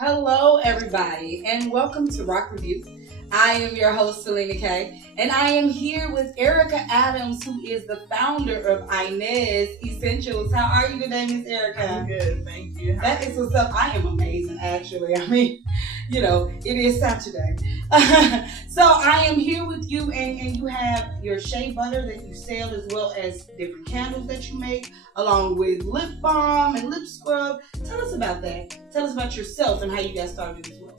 Hello, everybody, and welcome to RockReview. I am your host, Selena K, and I am here with Erica Adams, who is the founder of Inez Essentials. How are you today, Miss Erica? I'm good, thank you. That is what's up. I am amazing, actually. I mean, it is Saturday. So I am here with you, and you have your shea butter that you sell, as well as different candles that you make, along with lip balm and lip scrub. Tell us about that. Tell us about yourself and how you got started as well.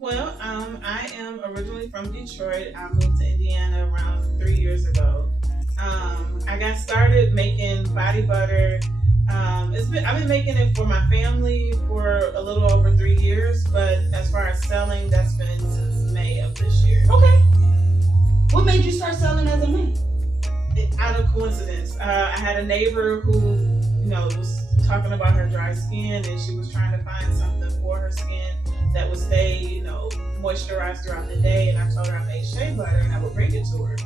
Well, I am originally from Detroit. I moved to Indiana around 3 years ago. I got started making body butter. I've been making it for my family for a little over 3 years, but as far as selling, that's been since May of this year. Okay. What made you start selling as a man? Out of coincidence, I had a neighbor who, was talking about her dry skin, and she was trying to find something for her skin that would stay, moisturized throughout the day. And I told her I made shea butter and I would bring it to her.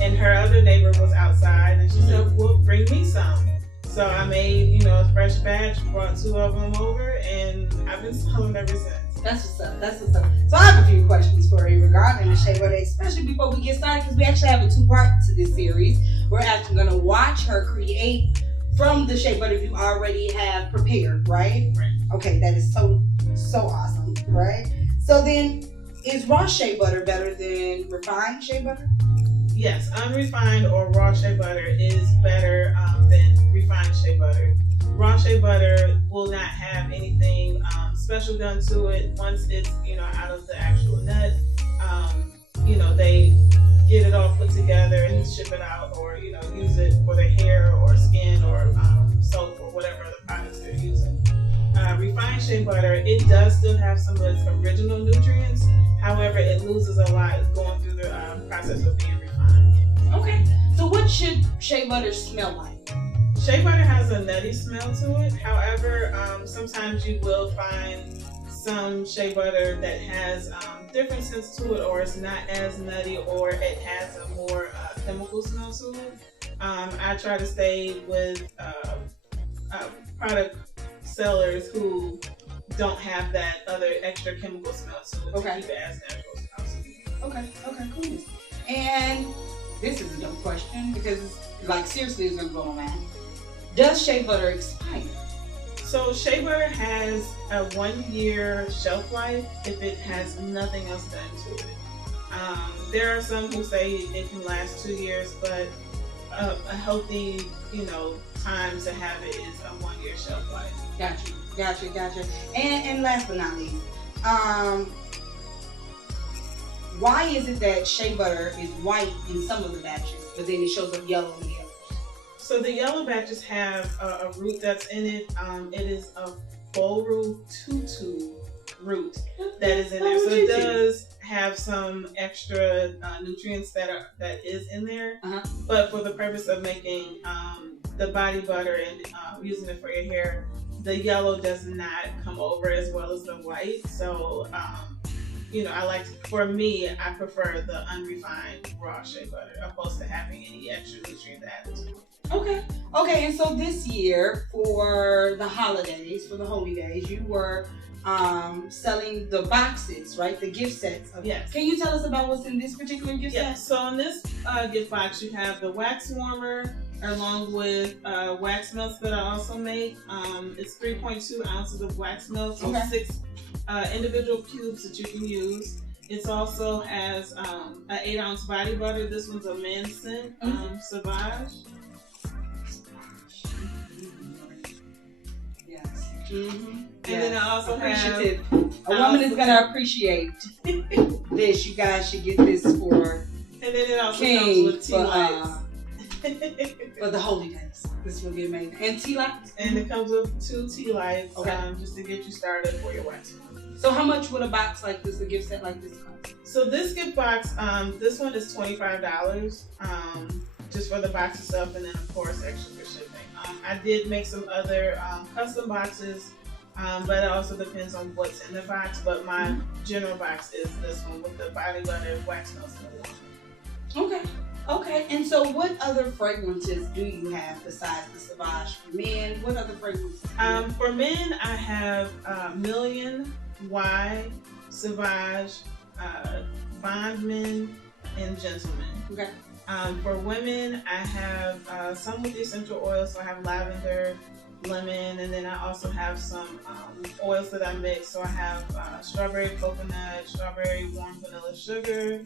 And her other neighbor was outside, and she said, "Well, bring me some." So I made, a fresh batch, brought 2 of them over, and I've been selling ever since. That's what's up. That's what's up. So I have a few questions for you regarding the shea butter, especially before we get started, because we actually have a 2-part to this series. We're actually going to watch her create from the shea butter you already have prepared, right? Right. Okay, that is so awesome, right? So then, is raw shea butter better than refined shea butter? Yes, unrefined or raw shea butter is better than refined shea butter. Raw shea butter will not have anything special done to it. Once it's out of the actual nut, they get it all put together and ship it out, or use it for their hair or skin or soap or whatever other products they're using. Refined shea butter, it does still have some of its original nutrients. However, it loses a lot going through the process of being refined. Okay. So what should shea butter smell like? Shea butter has a nutty smell to it. However, sometimes you will find some shea butter that has different scents to it, or it's not as nutty, or it has a more chemical smell to it. I try to stay with product sellers who don't have that other extra chemical smell to it, to keep it as natural as possible. Okay, cool. And this is a dumb question, because seriously, it's gonna blow my mind. Does shea butter expire? So shea butter has a 1-year shelf life if it has nothing else done to it. There are some who say it can last 2 years, but a healthy, time to have it is a 1-year shelf life. Gotcha. And last but not least, why is it that shea butter is white in some of the batches, but then it shows up yellow in the others? So the yellow batches have a root that's in it. It is a Boru tutu root that is in there. So it does have some extra nutrients that is in there. But for the purpose of making the body butter and using it for your hair, the yellow does not come over as well as the white. So I prefer the unrefined raw shea butter opposed to having any extra nutrients added to it. Okay, and so this year for the holidays, for the holy days, you were selling the boxes, right? The gift sets. Yes. Can you tell us about what's in this particular gift set? So in this gift box, you have the wax warmer along with wax melts that I also make. It's 3.2 ounces of wax melts, so 6 individual cubes that you can use. It also has an 8-ounce body butter. This one's a men's scent, Savage. And then I also have a woman is gonna appreciate this. You guys should get this for. And then it also comes with tea lights for the holy days. This will be amazing. And tea lights. And it comes with 2 tea lights, just to get you started for your wax. So how much would a box like this, a gift set like this cost? So this gift box, this one is $25, just for the box itself, and then of course extra for shipping. I did make some other custom boxes, but it also depends on what's in the box. But my general box is this one with the body butter, wax melts, and the warmer. Okay, and so what other fragrances do you have besides the Sauvage for men? What other fragrances? For men, I have Million, Y, Sauvage, Bondman, and Gentleman. Okay. For women, I have some with the essential oils. So I have lavender, lemon, and then I also have some oils that I mix. So I have strawberry coconut, strawberry warm vanilla sugar.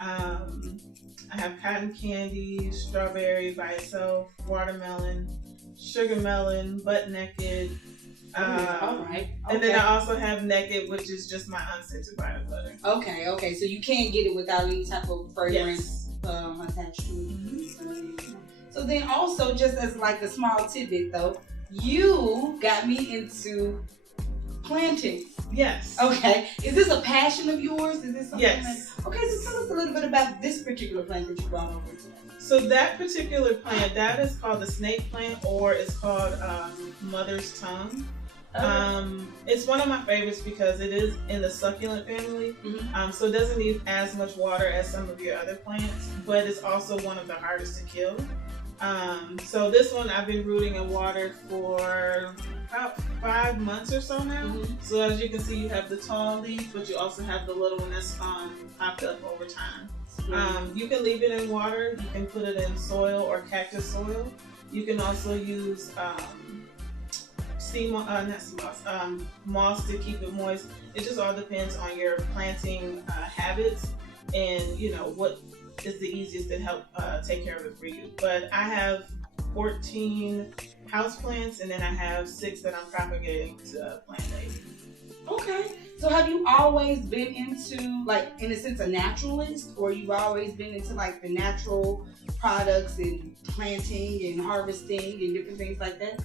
I have cotton candy, strawberry by itself, watermelon, sugar melon, butt naked. All right. And then I also have naked, which is just my unscented violet butter. Okay. So you can't get it without any type of fragrance Yes. attached to it. So then also, just as like a small tidbit though, you got me into planting. Yes. Okay. Is this a passion of yours? Is this something Yes. Okay, so tell us a little bit about this particular plant that you brought over today. So that particular plant, that is called the snake plant, or it's called mother's tongue. It's one of my favorites because it is in the succulent family. So it doesn't need as much water as some of your other plants, but it's also one of the hardest to kill. So this one I've been rooting in water for about 5 months or so now. So as you can see, you have the tall leaf, but you also have the little one that's popped up over time. You can leave it in water. You can put it in soil or cactus soil. You can also use moss to keep it moist. It just all depends on your planting habits and what is the easiest to help take care of it for you. But I have 14 house plants, and then I have 6 that I'm propagating to plant native. Okay. So have you always been into, like, in a sense, a naturalist, or you've always been into like the natural products and planting and harvesting and different things like that?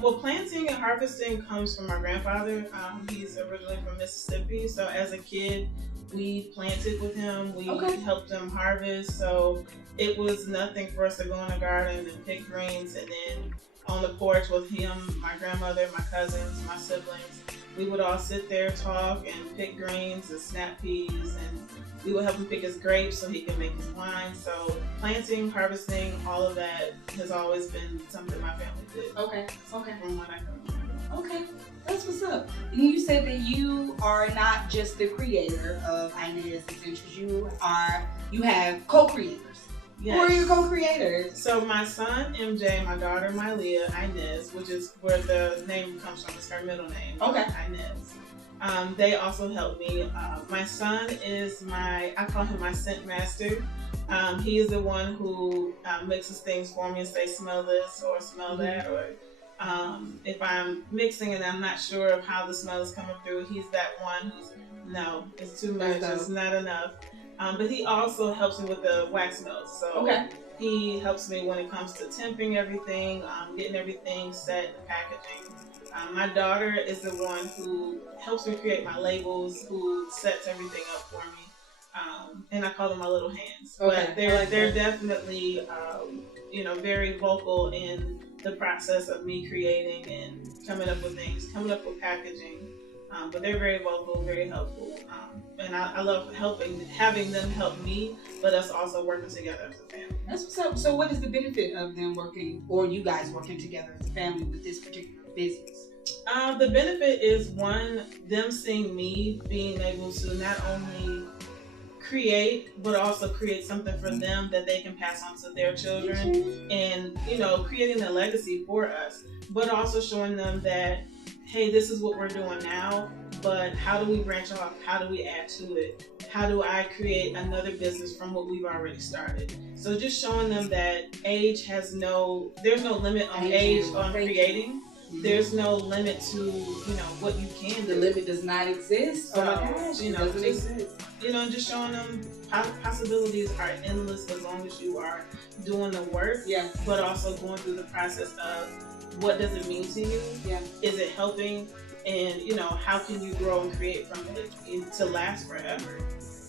Well, planting and harvesting comes from my grandfather. He's originally from Mississippi, so as a kid, we planted with him. We helped him harvest, so it was nothing for us to go in the garden and pick greens, and then on the porch with him, my grandmother, my cousins, my siblings, we would all sit there, talk, and pick greens and snap peas, and we would help him pick his grapes so he can make his wine. So planting, harvesting, all of that has always been something my family did. Okay. From what I can remember. Okay. That's what's up. And you said that you are not just the creator of Inez Essentials. You have co-creators. Yes. Who are your co-creators? So my son MJ, my daughter Mylia, Inez, which is where the name comes from, it's her middle name. Okay. Inez. They also help me. My son is I call him my scent master. He is the one who mixes things for me and say, smell this or smell that, or if I'm mixing and I'm not sure of how the smell is coming through, he's that one who's, no, it's too much, it's not enough. But he also helps me with the wax melts. So he helps me when it comes to temping everything, getting everything set, packaging. My daughter is the one who helps me create my labels, who sets everything up for me. And I call them my little hands. But they're definitely very vocal in the process of me creating and coming up with things, coming up with packaging. But they're very vocal, very helpful. And I love having them help me, but us also working together as a family. That's what's up. So what is the benefit of them working, or you guys working together as a family with this particular business? The benefit is, one, them seeing me being able to not only create, but also create something for them that they can pass on to their children, and creating a legacy for us, but also showing them that, hey, this is what we're doing now, but how do we branch off? How do we add to it? How do I create another business from what we've already started? So just showing them that there's no limit on age on creating. There's no limit to, what you can do. The limit does not exist. So, oh my gosh, it doesn't exist. Just showing them possibilities are endless as long as you are doing the work, but also going through the process of what does it mean to you? Is it helping? And, how can you grow and create from it to last forever?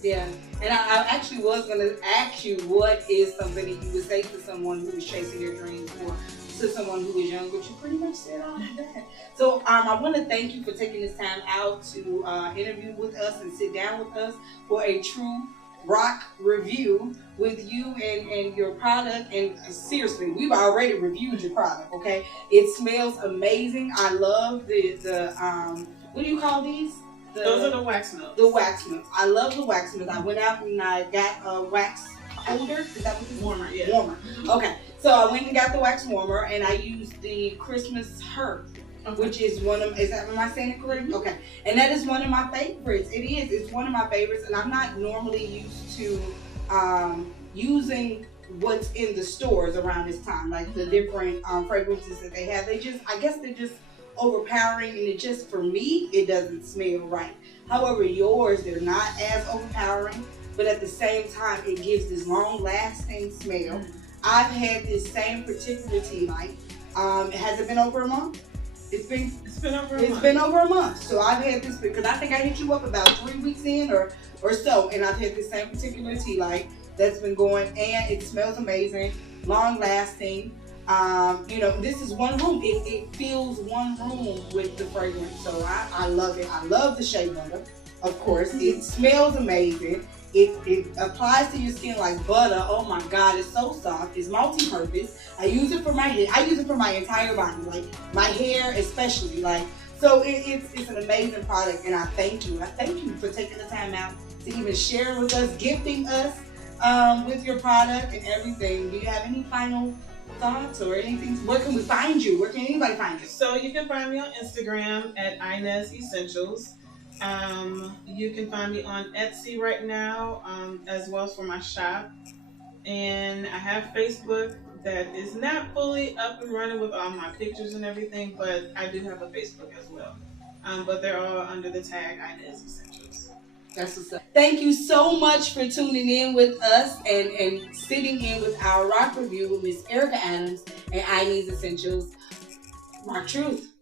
Yeah, and I actually was going to ask you, what is something that you would say to someone who is chasing their dreams, or to someone who is young, but you pretty much said all of that. So I want to thank you for taking this time out to interview with us and sit down with us for a true Rock Review with you and your product. And seriously, we've already reviewed your product, okay? It smells amazing. I love the what do you call these? Those are the wax melts. The wax melts. I love the wax melts. I went out and I got a wax holder. Is that what this is? Warmer, yeah. Warmer. Okay. So I went and got the wax warmer and I used the Christmas herb. Okay. Which is am I saying it correctly? Okay. And that is one of my favorites. It's one of my favorites, and I'm not normally used to using what's in the stores around this time, like the different fragrances that they have. I guess they're just overpowering, and it just, for me, it doesn't smell right. However, yours, they're not as overpowering, but at the same time, it gives this long-lasting smell. I've had this same particular tea light. Has it been over a month? It's been over a month. So I've had this because I think I hit you up about 3 weeks in or so, and I've had this same particular tea light that's been going, and it smells amazing, long lasting. This is one room. It fills one room with the fragrance. So I love it. I love the Shea butter, of course. It smells amazing. It applies to your skin like butter. Oh my God, it's so soft. It's multi-purpose. I use it for my hair. I use it for my entire body, like my hair especially. So it's an amazing product, and I thank you. I thank you for taking the time out to even share with us, gifting us with your product and everything. Do you have any final thoughts or anything? Where can we find you? Where can anybody find you? So you can find me on Instagram at Inez Essentials. You can find me on Etsy right now, as well as for my shop. And I have Facebook that is not fully up and running with all my pictures and everything, but I do have a Facebook as well. But they're all under the tag Inez Essentials. That's what's up. Thank you so much for tuning in with us and sitting in with our Rock Review with Miss Erica Adams and Inez Essentials. Rock Truth.